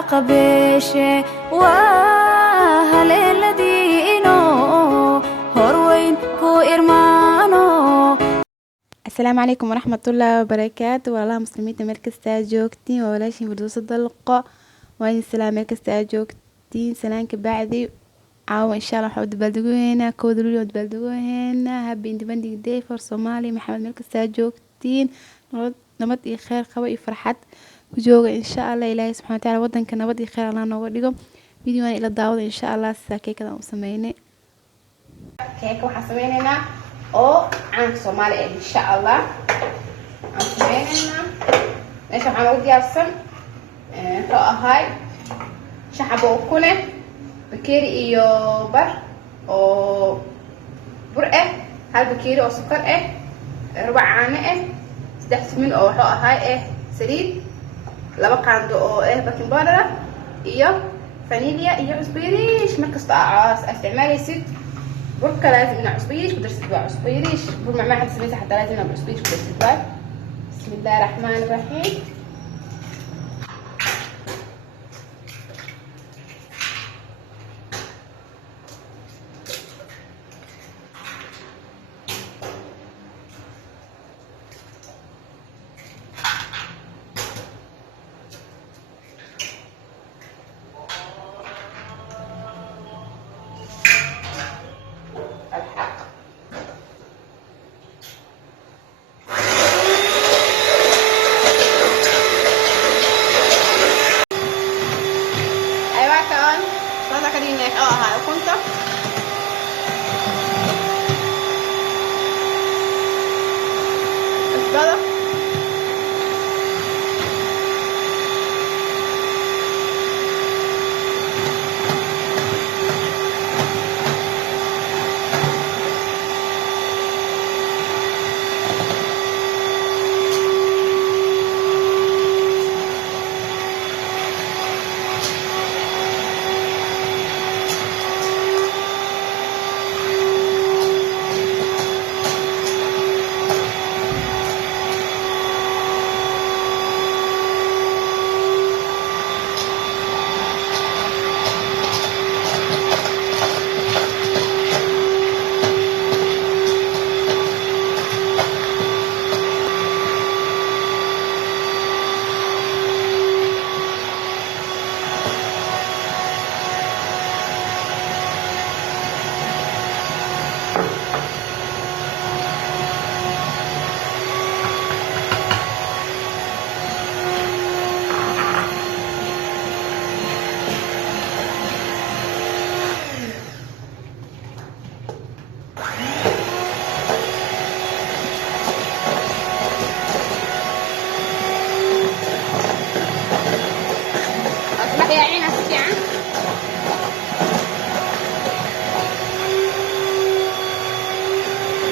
قبيشة وهل الذينو هروين كو إرمانو. السلام عليكم ورحمة الله وبركاته. والله مسلمين مركز تاجوكتين وولاشين فردوس الدلقة وين السلام مركز تاجوكتين سلامك بعدي عاو إن شاء الله حود بلدقوهنا كودلوليو بلدقوهنا هابي اندبندق داي فور صومالي محمد مركز تاجوكتين نبض خير خوي فرحت وجوغا إن شاء الله إلهي سبحانه وتعالى ودن كان نبض خير الله نوديكم فيديوان إلى الدعوة إن شاء الله ساكي كذا وسميني كيك وحسميننا oo caanka Soomaaliya insha Allah aan sameeynaa meesha waxaan ugu diyaarsan oo ahay shaxabo kule bakeeri iyo bar oo bur hal bakeeri oo sokor rubac caano saddex simin oo waxa ahay saliid laba qaando oo baking powder iyo vanilla iyo cusbo markasta aad isticmaalaysid بركة لازم إنه عصبيش بدرس الدواء عصبيش برمع ما حد سميته حتى لازم إنه عصبيش بدرس الدواء. بسم الله الرحمن الرحيم.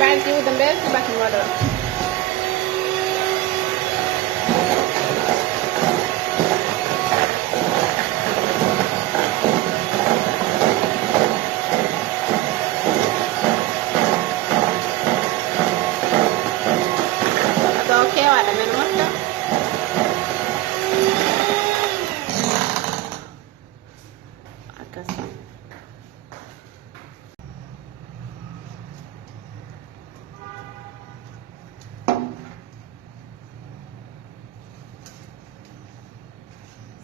بعد كده دمبل تبقى كده اوكي ولا من مكة اكسر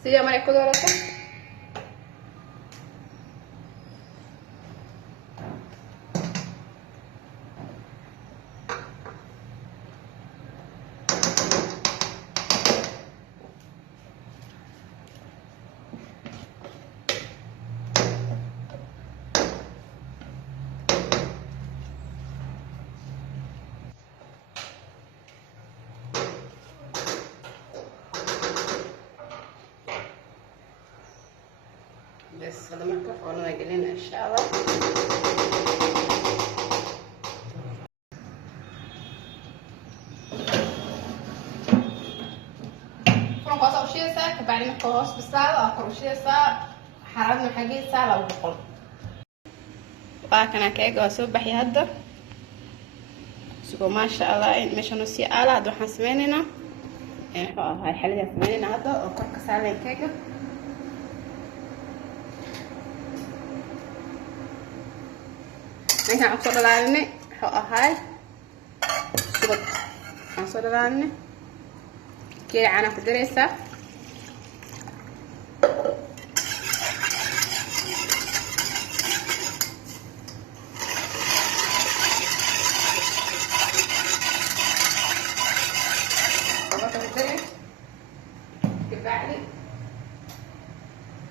سيدي عمال ياكل ورقة بس هذا مركب وانا قلنا ان شاء الله فرن قاصة وشيء ساعة بعدين قاص بالساعة آخر وشيء ساعة حرارة حاجة ساعة لو بقول وكان كيك وسبح يهدر سوق ما شاء الله مش نصي آلة دو حسميننا هاي حلقة ثمانين هذا وكرك سالين كيكة ninkaan aan soo dhalaalinay wuxuu ahaay subag aan soo dhalaalinay keeda caanaa ku daraysaa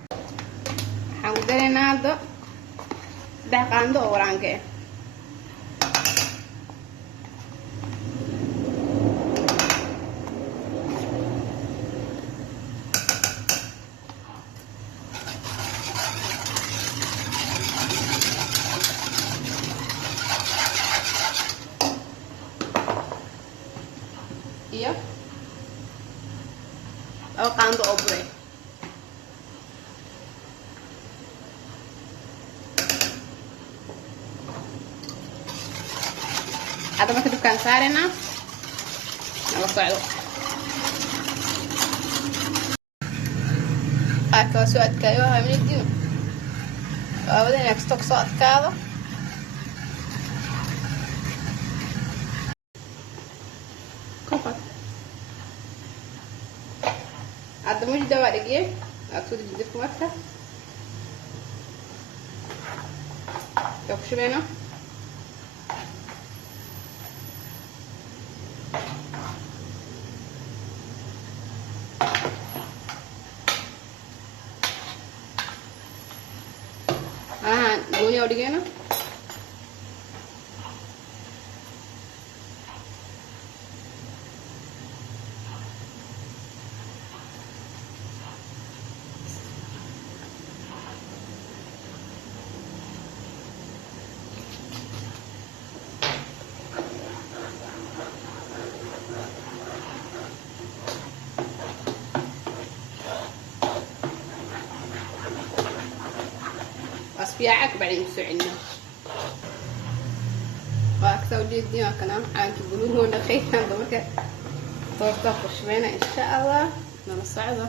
waxaan ku daraynaa hadda 3 qaando oo waraanka ah iyo 2 qaando oo buray هذا ما كتب كان سارنا نلا صعدو هاكا سؤال كايوها من الدين وابدين يكستوك صوت كذا كفت هذا مش دوارقية أكتود جديد في مكة شوف بينا gooni oo dhigayna أصبيعك بعدين نسوعنا وأكثر جدي وكنا عاد تقولون هنا خير هذا مكان طرطة خشبينا إن شاء الله نصعده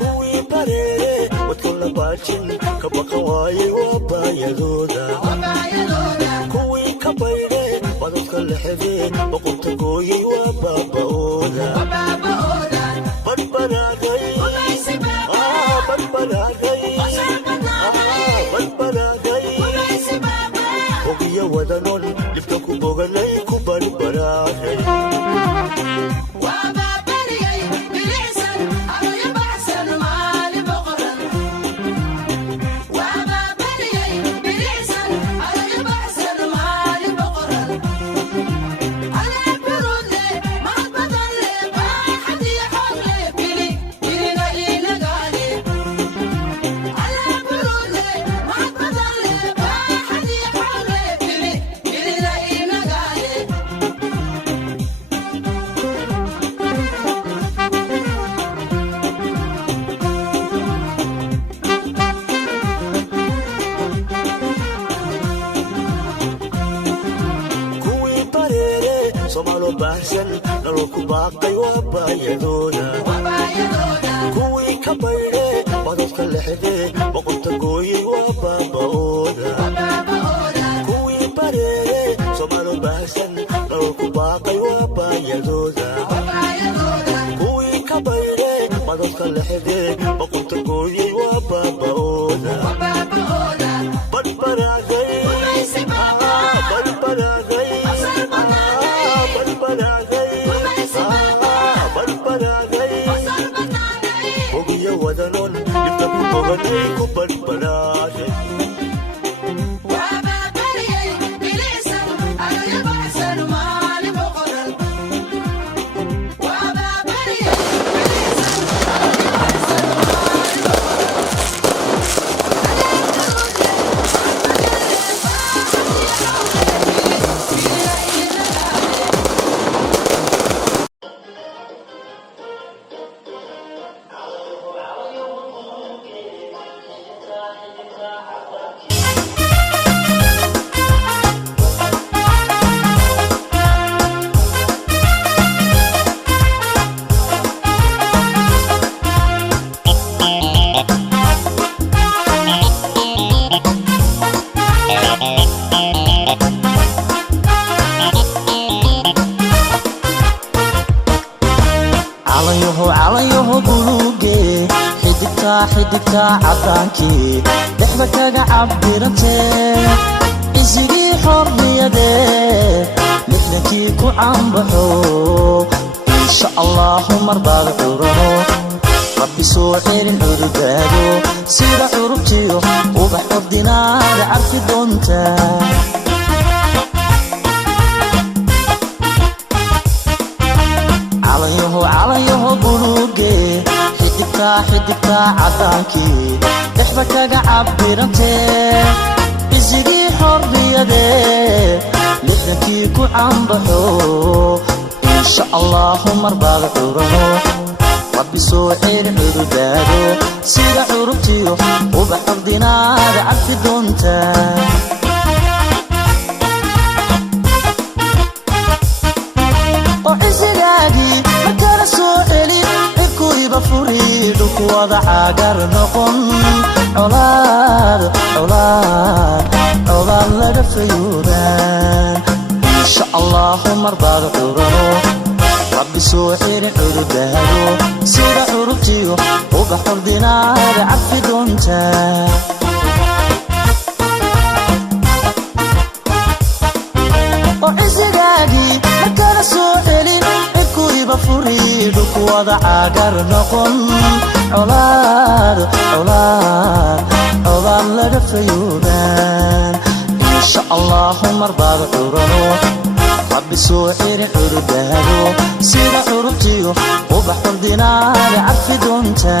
كوي بريري وتكون باجين كبقواي وبايدودا wadanon dhibta ku boganay ku barbaraashay naloo ku baaqay waabaayadooda kuwii ka baydhe badadka lexde boqorta gooyey waa baaba'ooda kuwii bareere soomaaloo baahsan naloo ku baaqay waabaayadooda kuwii ka baydhe badadka lexde boqorta gooyey waa baaba'ooda badbaraagay ogiya wadanon dhibta ku boganay ku badbaraashay xididka cadaankii dhexda kaga cabdirantee isigii xorriyadee lixdankii ku caanbaxo insha allahu marbaad curano rabbi soo celin cududaado sida curubtiyo ubax ordinaada carfi doonta calanyaho buluuge xididka cadaankii dhexda kaga cabdirantee isigii xorriyadee lixdankii ku caanbaxo insha allahu marbaad curano rabbi soo celin cududaado sida curubtiyo ubax ordinaada carfi doonta oo cisigaagii ma kala soo celin cirkuyba furi dhulku wada caagar noqon colaad laga fayuudaan insha allahu marbaad curano rabbi soo celin cududaado sida curubtiyo ubax ordinaada carfi doonta oo cisigaagii ma kala soo celin cirkuyba furi dhulku wada caagar noqon colaad laga fayuudaan insha allahu marbaad curano rabbi soo celin cududaado sida curubtiyo ubax ordinaada carfi doonta